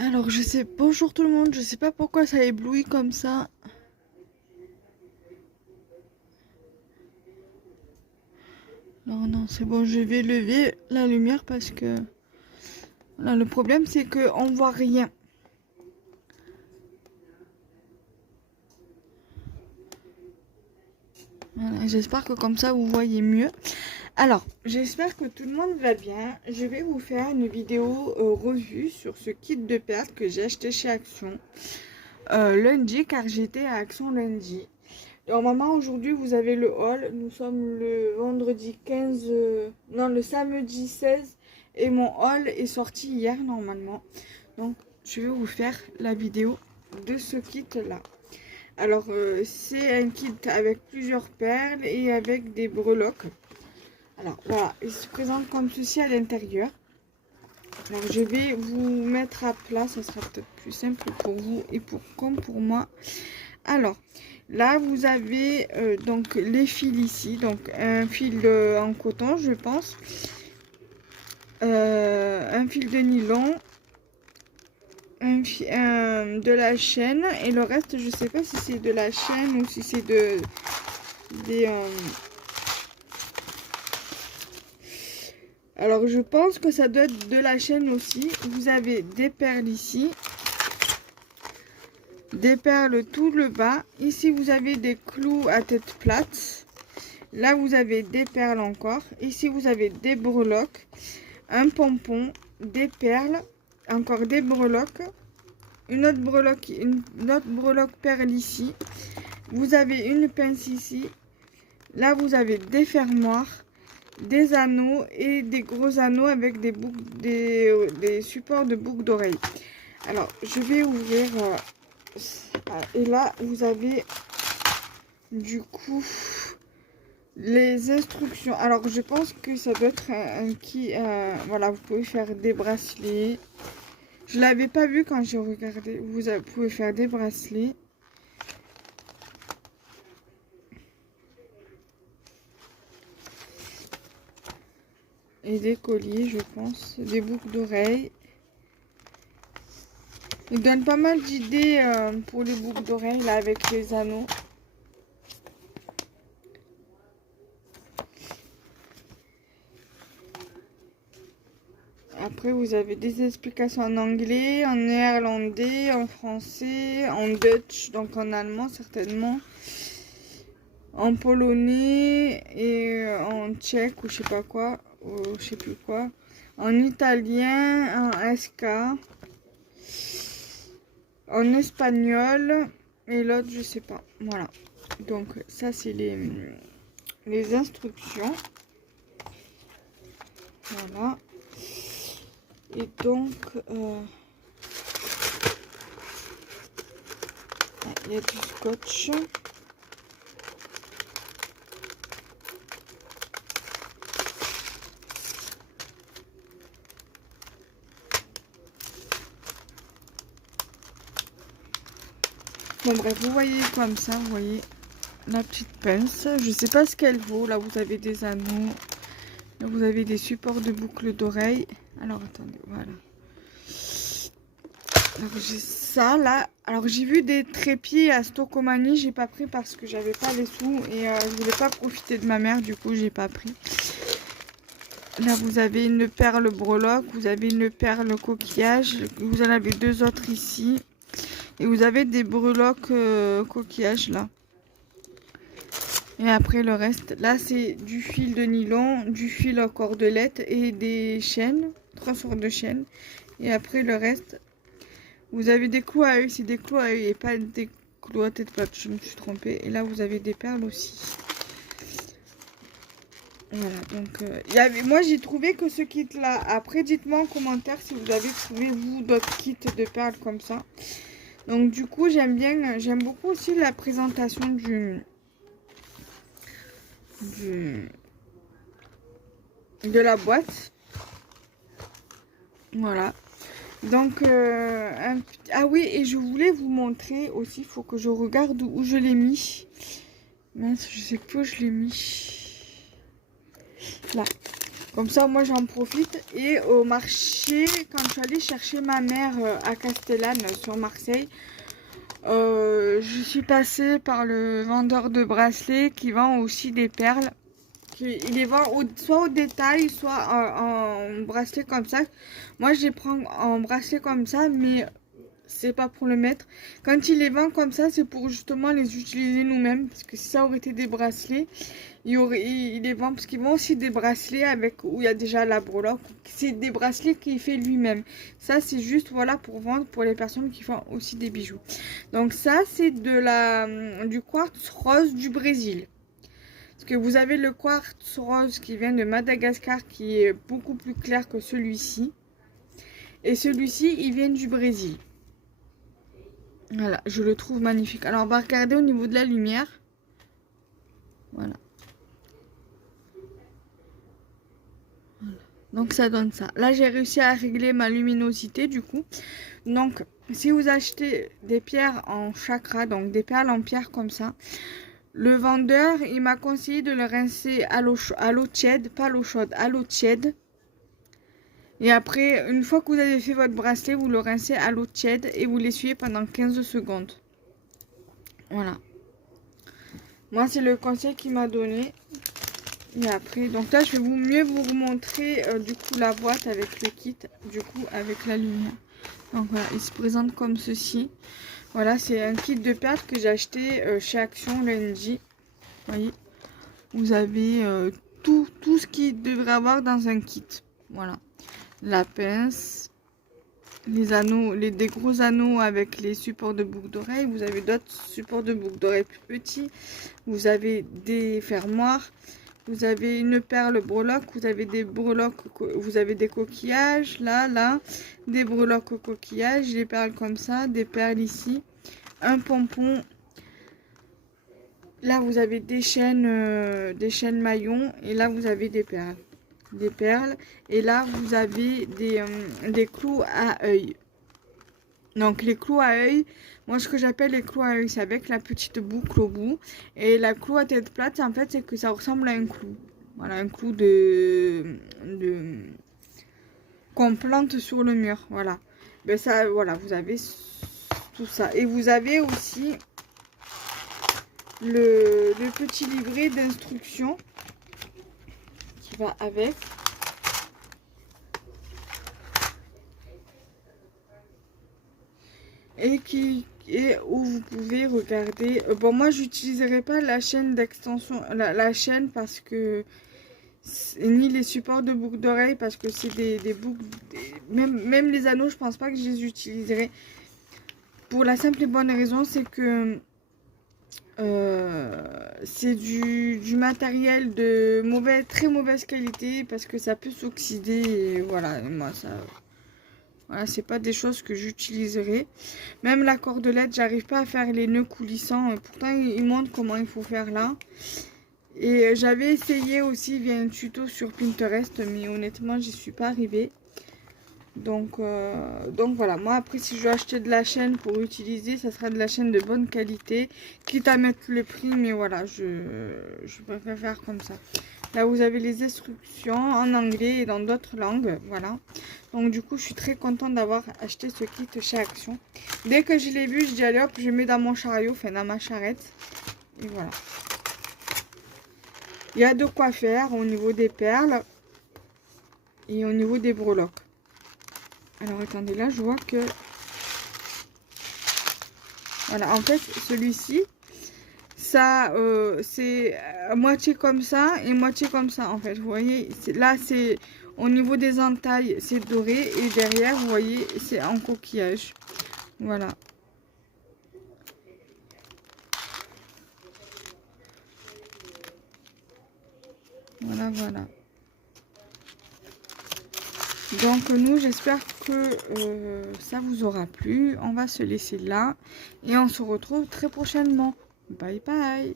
Alors, je sais, bonjour tout le monde, je sais pas pourquoi ça éblouit comme ça. Non, non, c'est bon, je vais lever la lumière parce que là, le problème c'est que on voit rien. Voilà, j'espère que comme ça vous voyez mieux. Alors, j'espère que tout le monde va bien. Je vais vous faire une vidéo revue sur ce kit de perles que j'ai acheté chez Action lundi, car j'étais à Action lundi. Normalement, aujourd'hui, vous avez le haul. Nous sommes le vendredi 15, non, le samedi 16. Et mon haul est sorti hier, normalement. Donc, je vais vous faire la vidéo de ce kit-là. Alors, c'est un kit avec plusieurs perles et avec des breloques. Alors, voilà, il se présente comme ceci à l'intérieur. Alors, je vais vous mettre à plat. Ça sera peut-être plus simple pour vous et comme pour moi. Alors, là, vous avez donc les fils ici. Donc, un fil en coton, je pense. Un fil de nylon. De la chaîne. Et le reste, je sais pas si c'est de la chaîne ou si c'est Alors, je pense que ça doit être de la chaîne aussi. Vous avez des perles ici. Des perles tout le bas. Ici, vous avez des clous à tête plate. Là, vous avez des perles encore. Ici, vous avez des breloques, un pompon, des perles, encore des breloques, une autre breloque perle ici. Vous avez une pince ici. Là, vous avez des fermoirs, des anneaux et des gros anneaux avec des boucles, des supports de boucles d'oreilles. Alors, je vais ouvrir. Et là, vous avez du coup les instructions. Alors, je pense que ça doit être un qui. Voilà, vous pouvez faire des bracelets. Je l'avais pas vu quand j'ai regardé. Vous pouvez faire des bracelets. Et des colliers, je pense. Des boucles d'oreilles. Il donne pas mal d'idées pour les boucles d'oreilles, là, avec les anneaux. Après, vous avez des explications en anglais, en néerlandais, en français, en Dutch, donc en allemand certainement, en polonais et en tchèque ou je sais pas quoi, ou je sais plus quoi, en italien, en SK, en espagnol et l'autre je sais pas. Voilà. Donc ça c'est les instructions. Voilà. Et donc, il y a du scotch. Bon bref, vous voyez comme ça, vous voyez la petite pince. Je sais pas ce qu'elle vaut. Là, vous avez des anneaux. Là, vous avez des supports de boucles d'oreilles. Alors, attendez, voilà. Alors, j'ai ça, là. Alors, j'ai vu des trépieds à Stocomanie. J'ai pas pris parce que j'avais pas les sous. Et je voulais pas profiter de ma mère. Du coup, j'ai pas pris. Là, vous avez une perle breloque. Vous avez une perle coquillage. Vous en avez deux autres ici. Et vous avez des breloques coquillages, là. Et après le reste, là c'est du fil de nylon, du fil à cordelette et des chaînes, 3 sortes de chaînes. Et après le reste, vous avez des clous à œil, c'est des clous à œil et pas des clous à tête plate, je me suis trompée. Et là vous avez des perles aussi. Voilà, donc moi j'ai trouvé que ce kit là, après dites-moi en commentaire si vous avez trouvé vous d'autres kits de perles comme ça. Donc du coup j'aime beaucoup aussi la présentation de la boîte. Voilà. Donc, ah oui, et je voulais vous montrer aussi, il faut que je regarde où je l'ai mis. Mince, je sais pas où je l'ai mis. Là. Comme ça, moi, j'en profite. Et au marché, quand je suis allée chercher ma mère à Castellane, sur Marseille, je suis passée par le vendeur de bracelets qui vend aussi des perles. Il les vend soit au détail, soit en bracelet comme ça. Moi, je les prends en bracelet comme ça, mais c'est pas pour le mettre. Quand il les vend comme ça, c'est pour justement les utiliser nous-mêmes. Parce que si ça aurait été des bracelets, il les vend parce qu'ils vend aussi des bracelets avec où il y a déjà la breloque. C'est des bracelets qu'il fait lui-même. Ça, c'est juste voilà pour vendre pour les personnes qui font aussi des bijoux. Donc ça, c'est du quartz rose du Brésil. Parce que vous avez le quartz rose qui vient de Madagascar qui est beaucoup plus clair que celui-ci. Et celui-ci, il vient du Brésil. Voilà, je le trouve magnifique. Alors, on va regarder au niveau de la lumière. Voilà. Donc, ça donne ça. Là, j'ai réussi à régler ma luminosité, du coup. Donc, si vous achetez des pierres en chakra, donc des perles en pierre comme ça, le vendeur, il m'a conseillé de le rincer à l'eau tiède, pas l'eau chaude, à l'eau tiède. Et après, une fois que vous avez fait votre bracelet, vous le rincez à l'eau tiède et vous l'essuyez pendant 15 secondes. Voilà. Moi, c'est le conseil qu'il m'a donné. Et après, donc là, je vais mieux vous montrer du coup la boîte avec le kit, du coup avec la lumière. Donc voilà, il se présente comme ceci. Voilà, c'est un kit de perles que j'ai acheté chez Action Lundi. Vous voyez, vous avez tout ce qu'il devrait avoir dans un kit. Voilà, la pince, les anneaux, des gros anneaux avec les supports de boucles d'oreilles. Vous avez d'autres supports de boucles d'oreilles plus petits. Vous avez des fermoirs. Vous avez une perle breloque, vous avez des breloques, vous avez des coquillages, là, des breloques au coquillage, des perles comme ça, des perles ici, un pompon. Là, vous avez des chaînes maillons, et là, vous avez des perles. Des perles, et là, vous avez des clous à œil. Donc, les clous à œil, moi, ce que j'appelle les clous à œil, c'est avec la petite boucle au bout. Et la clou à tête plate, en fait, c'est que ça ressemble à un clou. Voilà, un clou qu'on plante sur le mur. Voilà. Ben ça, voilà, vous avez tout ça. Et vous avez aussi le petit livret d'instructions qui va avec. Et où vous pouvez regarder. Bon, moi, j'utiliserai pas la chaîne d'extension, la chaîne parce que ni les supports de boucles d'oreilles parce que c'est des boucles. Même les anneaux, je pense pas que je les utiliserai. Pour la simple et bonne raison, c'est que c'est du matériel de très mauvaise qualité parce que ça peut s'oxyder. Et voilà, moi, ça. Voilà, c'est pas des choses que j'utiliserai. Même la cordelette, j'arrive pas à faire les nœuds coulissants. Pourtant, il montre comment il faut faire là. Et j'avais essayé aussi via un tuto sur Pinterest, mais honnêtement, j'y suis pas arrivée. Donc voilà, moi après si je veux acheter de la chaîne pour utiliser, ça sera de la chaîne de bonne qualité, quitte à mettre le prix, mais voilà, je préfère faire comme ça. Là vous avez les instructions en anglais et dans d'autres langues, voilà. Donc du coup je suis très contente d'avoir acheté ce kit chez Action. Dès que je l'ai vu, je dis allez hop, je mets dans mon chariot, enfin dans ma charrette, et voilà. Il y a de quoi faire au niveau des perles et au niveau des breloques. Alors attendez, là je vois que voilà, en fait celui-ci ça c'est moitié comme ça et moitié comme ça en fait, vous voyez, là c'est au niveau des entailles c'est doré et derrière vous voyez c'est en coquillage. Voilà, voilà. Donc nous, j'espère que ça vous aura plu. On va se laisser là et on se retrouve très prochainement. Bye bye.